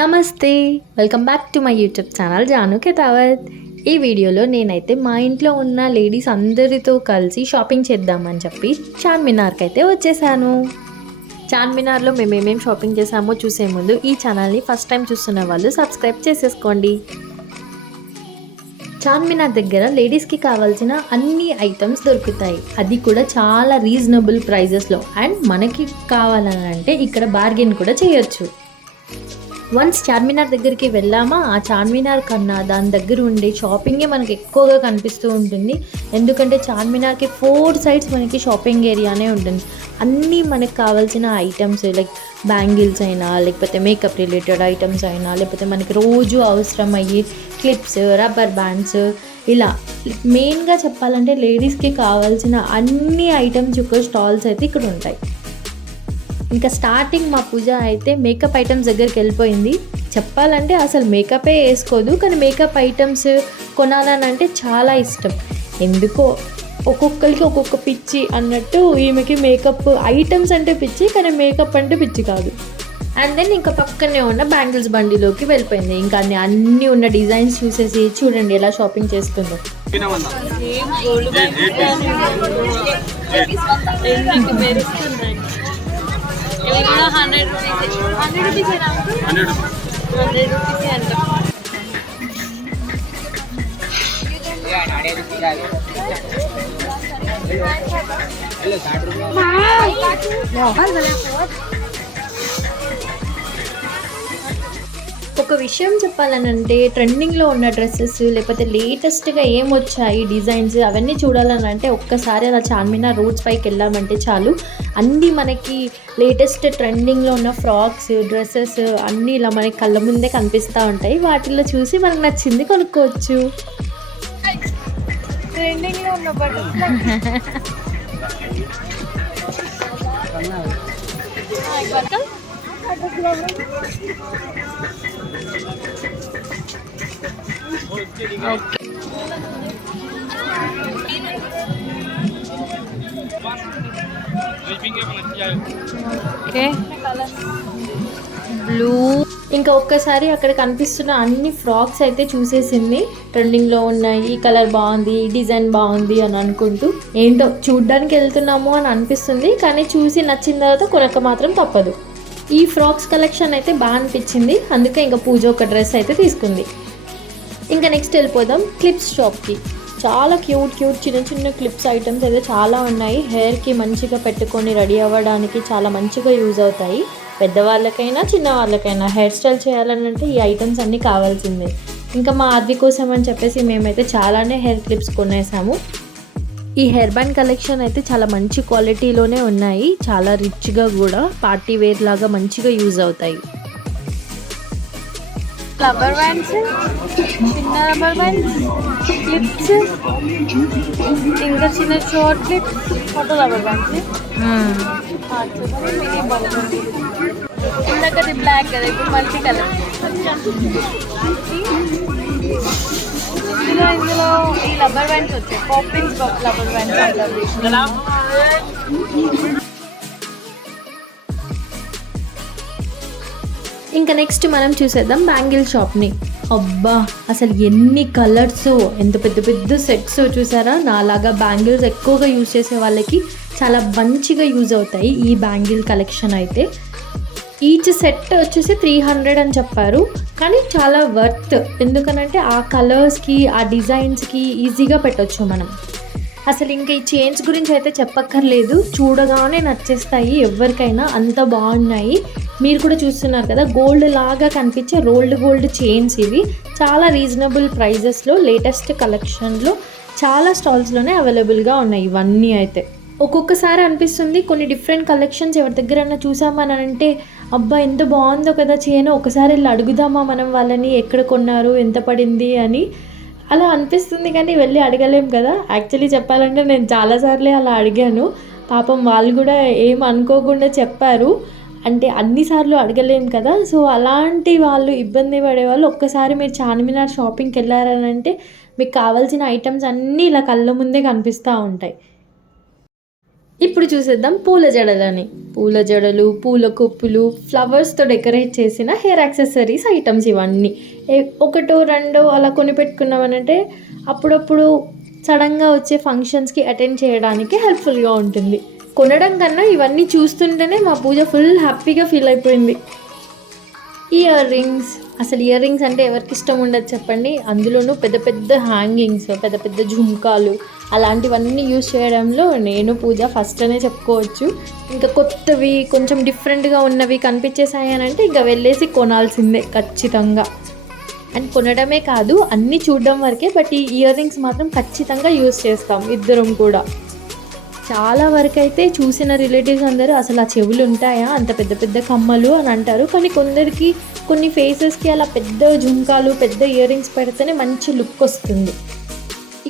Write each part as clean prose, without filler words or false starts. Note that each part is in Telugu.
నమస్తే, welcome back to my YouTube channel Janu Ketavath. ఈ వీడియోలో నేనైతే మా ఇంట్లో ఉన్న లేడీస్ అందరితో కలిసి షాపింగ్ చేద్దామని చెప్పి చార్మినార్కి అయితే వచ్చేసాను. చార్మినార్లో మేము ఏమేమి షాపింగ్ చేసామో చూసే ముందు ఈ ఛానల్ని ఫస్ట్ టైం చూస్తున్న వాళ్ళు సబ్స్క్రైబ్ చేసేసుకోండి. చార్మినార్ దగ్గర లేడీస్కి కావాల్సిన అన్ని ఐటమ్స్ దొరుకుతాయి, అది కూడా చాలా రీజనబుల్ ప్రైజెస్లో. అండ్ మనకి కావాలని అంటే ఇక్కడ బార్గెన్ కూడా చేయొచ్చు. వన్స్ చార్మినార్ దగ్గరికి వెళ్ళామా, ఆ చార్మినార్ కన్నా దాని దగ్గర ఉండే షాపింగే మనకి ఎక్కువగా కనిపిస్తూ ఉంటుంది. ఎందుకంటే చార్మినార్కి 4 సైడ్స్ మనకి షాపింగ్ ఏరియానే ఉంటుంది. అన్నీ మనకు కావాల్సిన ఐటమ్స్ లైక్ బ్యాంగిల్స్ అయినా, లేకపోతే మేకప్ రిలేటెడ్ ఐటమ్స్ అయినా, లేకపోతే మనకి రోజు అవసరం అయ్యి క్లిప్స్, రబ్బర్ బ్యాండ్స్, ఇలా మెయిన్గా చెప్పాలంటే లేడీస్కి కావాల్సిన అన్ని ఐటమ్స్ యొక్క స్టాల్స్ అయితే ఇక్కడ ఉంటాయి. ఇంకా స్టార్టింగ్ మా పూజ అయితే మేకప్ ఐటమ్స్ దగ్గరికి వెళ్ళిపోయింది. చెప్పాలంటే అసలు మేకపే వేసుకోదు, కానీ మేకప్ ఐటమ్స్ కొనాలని అంటే చాలా ఇష్టం. ఎందుకో ఒక్కొక్కరికి ఒక్కొక్క పిచ్చి అన్నట్టు ఈమెకి మేకప్ ఐటమ్స్ అంటే పిచ్చి, కానీ మేకప్ అంటే పిచ్చి కాదు. అండ్ దెన్ ఇంకా పక్కనే ఉన్న బ్యాంగిల్స్ బండిలోకి వెళ్ళిపోయింది. ఇంకా అన్నీ ఉన్న డిజైన్స్ చూసేసి చూడండి ఎలా షాపింగ్ చేస్తుందో. ఒక విషయం చెప్పాలనంటే ట్రెండింగ్లో ఉన్న డ్రెస్సెస్ లేకపోతే లేటెస్ట్గా ఏమొచ్చాయి డిజైన్స్ అవన్నీ చూడాలని అంటే ఒక్కసారి అలా చార్మినార్ రోడ్స్ పైకి వెళ్ళామంటే చాలు, అన్నీ మనకి లేటెస్ట్ ట్రెండింగ్లో ఉన్న ఫ్రాక్స్, డ్రెస్సెస్ అన్నీ ఇలా మనకి కళ్ళ ముందే కనిపిస్తూ ఉంటాయి. వాటిల్లో చూసి మనకు నచ్చింది కొనుక్కోవచ్చు. ట్రెండింగ్లో ఉన్న బ్లూ. ఇంకా ఒక్కసారి అక్కడ కనిపిస్తున్న అన్ని ఫ్రాక్స్ అయితే చూసేసింది. ట్రెండింగ్లో ఉన్నాయి, ఈ కలర్ బాగుంది, ఈ డిజైన్ బాగుంది అని అనుకుంటూ ఏంటో చూడ్డానికి వెళ్తున్నాము అని అనిపిస్తుంది, కానీ చూసి నచ్చిన తర్వాత కొనక మాత్రం తప్పదు. ఈ ఫ్రాక్స్ కలెక్షన్ అయితే బాగా అనిపించింది, అందుకే ఇంకా పూజ ఒక డ్రెస్ అయితే తీసుకుంది. ఇంకా నెక్స్ట్ వెళ్ళిపోదాం క్లిప్స్ షాప్కి. చాలా క్యూట్ చిన్న చిన్న క్లిప్స్ ఐటమ్స్ అయితే చాలా ఉన్నాయి. హెయిర్కి మంచిగా పెట్టుకొని రెడీ అవ్వడానికి చాలా మంచిగా యూజ్ అవుతాయి. పెద్దవాళ్ళకైనా చిన్నవాళ్ళకైనా హెయిర్ స్టైల్ చేయాలని ఈ ఐటమ్స్ అన్నీ కావాల్సిందే. ఇంకా మా ఆద్వి కోసం అని చెప్పేసి మేమైతే చాలానే హెయిర్ క్లిప్స్ కొనేసాము. ఈ హెయిర్ బ్యాండ్ కలెక్షన్ అయితే చాలా మంచి క్వాలిటీలోనే ఉన్నాయి, చాలా రిచ్గా కూడా పార్టీ వేర్ లాగా మంచిగా యూజ్ అవుతాయి. రబ్బర్ బ్యాండ్స్, చిన్న రబ్బర్ బ్యాండ్స్, క్లిప్స్, ఇంకా చిన్న short clips, photo rubber bands, ఇందాకది బ్లాక్ కదా, ఇప్పుడు మల్టీ కలర్. ఇందులో ఈ రబ్బర్ బ్యాండ్స్ వచ్చాయి, పాపింగ్ రబ్బర్ బ్యాండ్స్. ఇంకా నెక్స్ట్ మనం చూసేద్దాం బ్యాంగిల్ షాప్ని. అబ్బా అసలు ఎన్ని కలర్స్, ఎంత పెద్ద పెద్ద సెట్స్ చూసారా. నాలాగా బ్యాంగిల్స్ ఎక్కువగా యూజ్ చేసే వాళ్ళకి చాలా మంచిగా యూజ్ అవుతాయి ఈ బ్యాంగిల్ కలెక్షన్ అయితే. ఈచ్ సెట్ వచ్చేసి 300 అని చెప్పారు, కానీ చాలా వర్త్. ఎందుకనంటే ఆ కలర్స్కి, ఆ డిజైన్స్కి ఈజీగా పెట్టవచ్చు మనం. అసలు ఇంకా ఈ చైన్స్ గురించి అయితే చెప్పక్కర్లేదు, చూడగానే నచ్చేస్తాయి ఎవరికైనా, అంత బాగున్నాయి. మీరు కూడా చూస్తున్నారు కదా, గోల్డ్ లాగా కనిపించే రోల్డ్ గోల్డ్ చైన్స్ ఇవి. చాలా రీజనబుల్ ప్రైజెస్లో లేటెస్ట్ కలెక్షన్లో చాలా స్టాల్స్లోనే అవైలబుల్గా ఉన్నాయి ఇవన్నీ అయితే. ఒక్కొక్కసారి అనిపిస్తుంది కొన్ని డిఫరెంట్ కలెక్షన్స్ ఎవరి దగ్గర చూసామని అంటే అబ్బా ఎంత బాగుందో కదా చైన్, ఒకసారి వెళ్ళి అడుగుదామా మనం వాళ్ళని ఎక్కడ కొన్నారు, ఎంత పడింది అని అలా అనిపిస్తుంది, కానీ వెళ్ళి అడగలేం కదా. యాక్చువల్లీ చెప్పాలంటే నేను చాలాసార్లే అలా అడిగాను, పాపం వాళ్ళు కూడా ఏం అనుకోకుండా చెప్పారు. అంటే అన్నిసార్లు అడగలేం కదా, సో అలాంటి వాళ్ళు ఇబ్బంది పడేవాళ్ళు ఒక్కసారి మీరు చార్మినార్ షాపింగ్కి వెళ్ళారని అంటే మీకు కావాల్సిన ఐటమ్స్ అన్నీ ఇలా కళ్ళ ముందే కనిపిస్తూ ఉంటాయి. ఇప్పుడు చూసేద్దాం పూల జడలని. పూల జడలు, పూల కొప్పులు, ఫ్లవర్స్తో డెకరేట్ చేసిన హెయిర్ యాక్సెసరీస్ ఐటమ్స్ ఇవన్నీ. ఒకటో రెండో అలా కొని పెట్టుకున్నామనంటే అప్పుడప్పుడు సడన్గా వచ్చే ఫంక్షన్స్కి అటెండ్ చేయడానికి హెల్ప్ఫుల్గా ఉంటుంది. కొనడం కన్నా ఇవన్నీ చూస్తుంటేనే మా పూజ ఫుల్ హ్యాపీగా ఫీల్ అయిపోయింది. ఇయర్ రింగ్స్, అసలు ఇయర్ రింగ్స్ అంటే ఎవరికి ఇష్టం ఉండదు చెప్పండి. అందులోనూ పెద్ద పెద్ద హ్యాంగింగ్స్, పెద్ద పెద్ద జుంకాలు అలాంటివన్నీ యూజ్ చేయడంలో నేను పూజ ఫస్ట్ అనే చెప్పుకోవచ్చు. ఇంకా కొత్తవి కొంచెం డిఫరెంట్గా ఉన్నవి కనిపించేసాయి అని అంటే ఇంకా వెళ్ళేసి కొనాల్సిందే ఖచ్చితంగా. అండ్ కొనడమే కాదు అన్నీ చూడడం వరకే, బట్ ఈ ఇయర్ రింగ్స్ మాత్రం ఖచ్చితంగా యూజ్ చేస్తాం ఇద్దరం కూడా. చాలా వరకు అయితే చూసిన రిలేటివ్స్ అందరూ అసలు ఆ చెవులు ఉంటాయా అంత పెద్ద పెద్ద కమ్మలు అని అంటారు. కానీ కొందరికి కొన్ని ఫేసెస్కి అలా పెద్ద జుంకాలు, పెద్ద ఇయర్ రింగ్స్ పెడితేనే మంచి లుక్ వస్తుంది.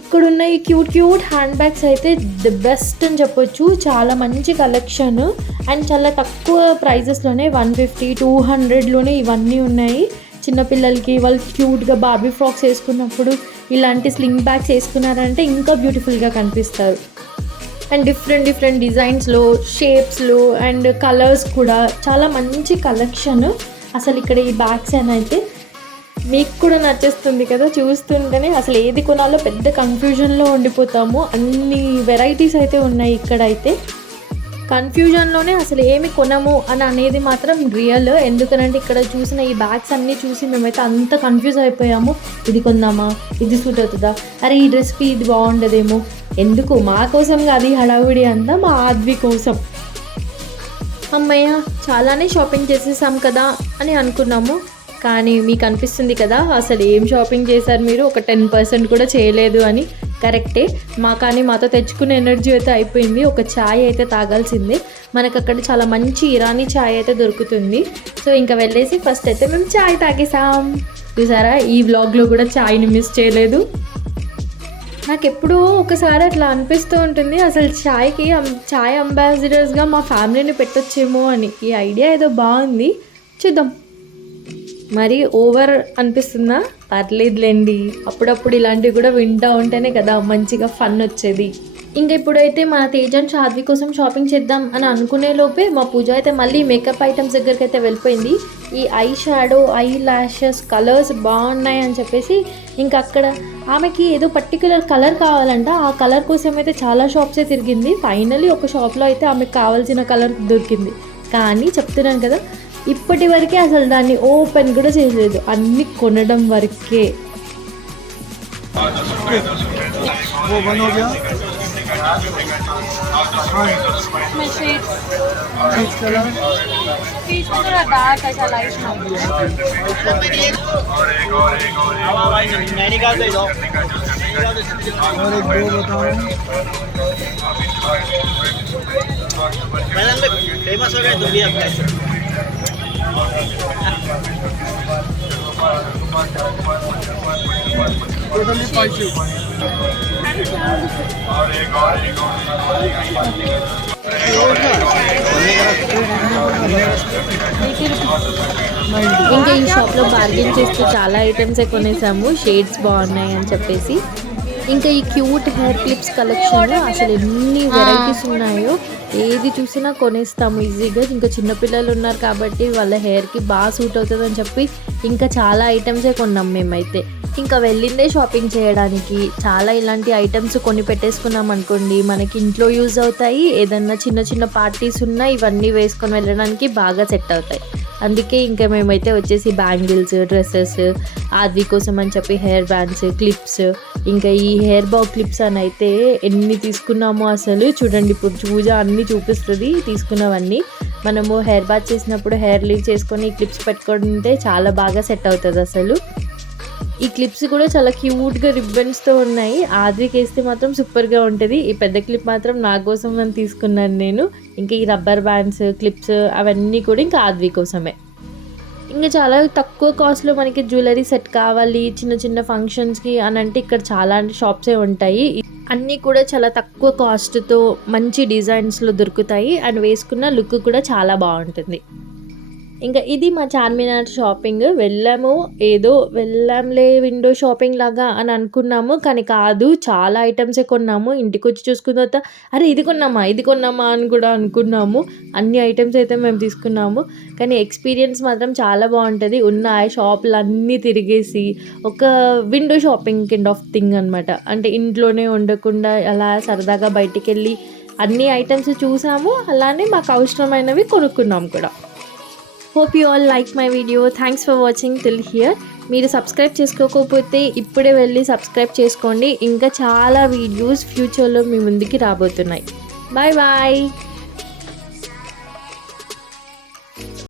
ఇక్కడున్న ఈ క్యూట్ క్యూట్ హ్యాండ్ బ్యాగ్స్ అయితే ది బెస్ట్ అని చెప్పొచ్చు. చాలా మంచి కలెక్షన్ అండ్ చాలా తక్కువ ప్రైజెస్లోనే 150, 200లోనే ఇవన్నీ ఉన్నాయి. చిన్నపిల్లలకి వాళ్ళు క్యూట్గా బార్బీ ఫ్రాక్స్ వేసుకున్నప్పుడు ఇలాంటి స్లింగ్ బ్యాగ్స్ వేసుకున్నారంటే ఇంకా బ్యూటిఫుల్గా కనిపిస్తారు. అండ్ డిఫరెంట్ డిజైన్స్లో, షేప్స్లో అండ్ కలర్స్ కూడా చాలా మంచి కలెక్షన్. అసలు ఇక్కడ ఈ బ్యాగ్స్ అని అయితే మీకు కూడా నచ్చేస్తుంది కదా చూస్తుంటేనే. అసలు ఏది కొనాలో పెద్ద కన్ఫ్యూజన్లో ఉండిపోతాము. అన్ని వెరైటీస్ అయితే ఉన్నాయి ఇక్కడైతే. కన్ఫ్యూజన్లోనే అసలు ఏమి కొనము అని అనేది మాత్రం రియల్. ఎందుకనంటే ఇక్కడ చూసిన ఈ బ్యాగ్స్ అన్నీ చూసి మేమైతే అంత కన్ఫ్యూజ్ అయిపోయాము. ఇది కొందామా, ఇది సూట్ అవుతుందా, అరే ఈ డ్రెస్కి ఇది బాగుండదేమో. ఎందుకు మా కోసం కాదు ఈ హడావుడి అంతా, మా ఆద్వి కోసం. అమ్మయ్య చాలానే షాపింగ్ చేసేసాం కదా అని అనుకున్నాము. కానీ మీకు అనిపిస్తుంది కదా అసలు ఏం షాపింగ్ చేశారు మీరు, ఒక 10% కూడా చేయలేదు అని. కరెక్టే, కానీ మాతో తెచ్చుకునే ఎనర్జీ అయితే అయిపోయింది. ఒక ఛాయ్ అయితే తాగాల్సిందే. మనకు అక్కడ చాలా మంచి ఇరానీ ఛాయ్ అయితే దొరుకుతుంది. సో ఇంకా వెళ్ళేసి ఫస్ట్ అయితే మేము ఛాయ్ తాగేసాం. చూసారా ఈ వ్లాగ్లో కూడా ఛాయ్ని మిస్ చేయలేదు. నాకు ఎప్పుడూ ఒకసారి అట్లా అనిపిస్తూ ఉంటుంది, అసలు ఛాయ్ అంబాసిడర్స్గా మా ఫ్యామిలీని పెట్టొచ్చేమో అని. ఈ ఐడియా ఏదో బాగుంది, చూద్దాం. మరి ఓవర్ అనిపిస్తుందా? పర్లేదులేండి, అప్పుడప్పుడు ఇలాంటివి కూడా వింటూ ఉంటేనే కదా మంచిగా ఫన్ వచ్చేది. ఇంకా ఇప్పుడైతే మన తేజన్ షాద్వి కోసం షాపింగ్ చేద్దాం అని అనుకునే లోపే మా పూజ అయితే మళ్ళీ మేకప్ ఐటమ్స్ దగ్గరికి అయితే వెళ్ళిపోయింది. ఈ eye shadow, I lashes colours బాగున్నాయి అని చెప్పేసి ఇంకా అక్కడ ఆమెకి ఏదో పర్టికులర్ కలర్ కావాలంట. ఆ కలర్ కోసం అయితే చాలా షాప్సే తిరిగింది. ఫైనలీ ఒక షాప్లో అయితే ఆమెకు కావాల్సిన కలర్ దొరికింది. కానీ చెప్తున్నాను కదా, ఇప్పటి వరకే అసలు దాన్ని ఓపెన్ కూడా చేయలేదు, అన్ని కొనడం వరకే. फेमस हो गए तो भी ఇంకా ఈ షాప్లో బార్గెన్ చేస్తూ చాలా ఐటమ్సే కొనేసాము, షేడ్స్ బాగున్నాయి అని చెప్పేసి. ఇంకా ఈ క్యూట్ హెయిర్ క్లిప్స్ కలెక్షన్ అసలు ఎన్ని వెరైటీస్ ఉన్నాయో, ఏది చూసినా కొనేస్తాము ఈజీగా. ఇంకా చిన్నపిల్లలు ఉన్నారు కాబట్టి వాళ్ళ హెయిర్కి బాగా సూట్ అవుతుంది అని చెప్పి ఇంకా చాలా ఐటమ్సే కొన్నాం మేమైతే. ఇంకా వెళ్ళిందే షాపింగ్ చేయడానికి. చాలా ఇలాంటి ఐటమ్స్ కొని పెట్టేసుకున్నాం అనుకోండి, మనకి ఇంట్లో యూజ్ అవుతాయి. ఏదన్నా చిన్న చిన్న పార్టీస్ ఉన్నా ఇవన్నీ వేసుకొని వెళ్ళడానికి బాగా సెట్ అవుతాయి. అందుకే ఇంకా మేమైతే వచ్చేసి బ్యాంగిల్స్, డ్రెస్సెస్, ఆద్వి కోసం అని చెప్పి హెయిర్ బ్యాండ్స్, క్లిప్స్, ఇంకా ఈ హెయిర్ బా క్లిప్స్ అని అయితే ఎన్ని తీసుకున్నామో అసలు చూడండి. ఇప్పుడు పూజ అన్నీ చూపిస్తుంది తీసుకున్నవన్నీ. మనము హెయిర్ బాత్ చేసినప్పుడు హెయిర్ లీవ్ చేసుకొని ఈ క్లిప్స్ పెట్టుకుంటే చాలా బాగా సెట్ అవుతుంది అసలు. ఈ క్లిప్స్ కూడా చాలా క్యూట్గా రిబ్బన్స్తో ఉన్నాయి. ఆద్వికి వేస్తే మాత్రం సూపర్గా ఉంటుంది. ఈ పెద్ద క్లిప్ మాత్రం నా కోసం అని తీసుకున్నాను నేను. ఇంకా ఈ రబ్బర్ బ్యాండ్స్, క్లిప్స్ అవన్నీ కూడా ఇంకా ఆద్వి కోసమే. ఇంకా చాలా తక్కువ కాస్ట్లో మనకి జ్యువెలరీ సెట్ కావాలి చిన్న చిన్న ఫంక్షన్స్కి అని అంటే ఇక్కడ చాలా షాప్సే ఉంటాయి. అన్నీ కూడా చాలా తక్కువ కాస్ట్తో మంచి డిజైన్స్లో దొరుకుతాయి. అండ్ వేసుకున్న లుక్ కూడా చాలా బాగుంటుంది. ఇంకా ఇది మా చార్మినార్ షాపింగ్. వెళ్ళాంలే విండో షాపింగ్ లాగా అని అనుకున్నాము, కానీ కాదు, చాలా ఐటమ్సే కొన్నాము. ఇంటికి వచ్చి చూసుకున్న తర్వాత అరే ఇది కొన్నామా అని కూడా అనుకున్నాము. అన్ని ఐటమ్స్ అయితే మేము తీసుకున్నాము, కానీ ఎక్స్పీరియన్స్ మాత్రం చాలా బాగుంటుంది. ఉన్న షాపులు అన్నీ తిరిగేసి ఒక window shopping kind of thing అనమాట. అంటే ఇంట్లోనే ఉండకుండా అలా సరదాగా బయటికి వెళ్ళి అన్ని ఐటమ్స్ చూసాము, అలానే మాకు అవసరమైనవి కొనుక్కున్నాము కూడా. Hope you all like my video. Thanks for watching till here. మీరు సబ్స్క్రైబ్ చేసుకోకపోతే ఇప్పుడే వెళ్ళి సబ్స్క్రైబ్ చేసుకోండి. ఇంకా చాలా వీడియోస్ ఫ్యూచర్లో మీ ముందుకి రాబోతున్నాయి. Bye bye.